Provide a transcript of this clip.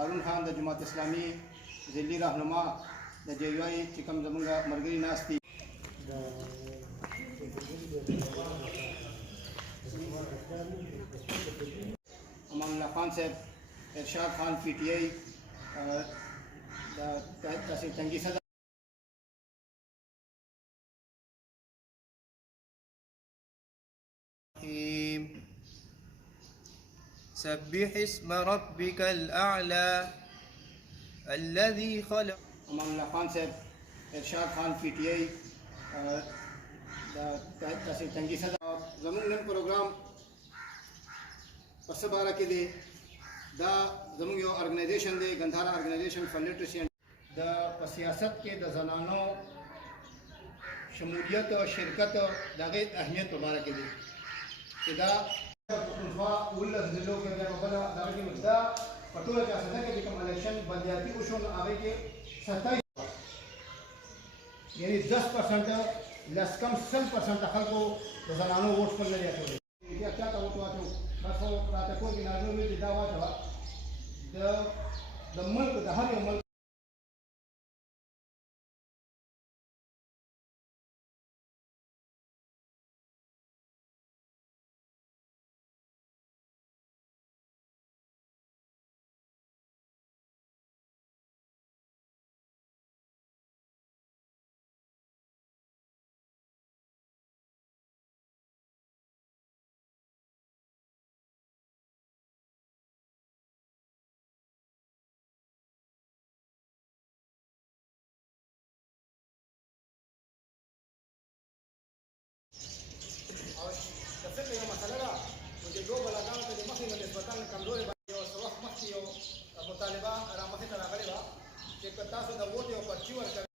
هارون خان د جماعت اسلامي ضلعي راهنما د JUI چې کوم زموږ ملګري ناست دي امان الله خان صاحب ارشاد خان PTI د تحصیل تنگی صدر سبح اسم ربك الأعلى الذي خلق. امان الله خان صاحب ارشاد خان PTI د تحصیل تنگی صدر زموږ نن پروګرام په څه باره کې دی دا زموږ یو ارګنایزیشن دی ګندهارا ارګنایزیشن فار لیټرسي د په سیاست کې د زنانو شمولیت او شرکت د هغې اهمیت په باره کې دی چې دا پښتونخوا 19 ضلعو کې بیا په بله دغه کې دا په ټوله ریاست کې چې کوم الیکشن بلدیاتي وشو نو هغې کې 27 یعنې 10% لس کم 100% خلکو د زنانو ووټ خپل نه دی اچولی بیا چا ته ووټ واچو بس خو راته کور کې نارینه ویل چې دا واچوه د ملک د هر یو ملک د فقه یوه مسله ده نو چې دوو بلاګانو ته د مخکې نه نسبتا کمزورې باندې یو څه وخت مخکې یو مطالبه رامخې ته راغلې وه چې که تاسو د ووټ یو پرچي ورکوئ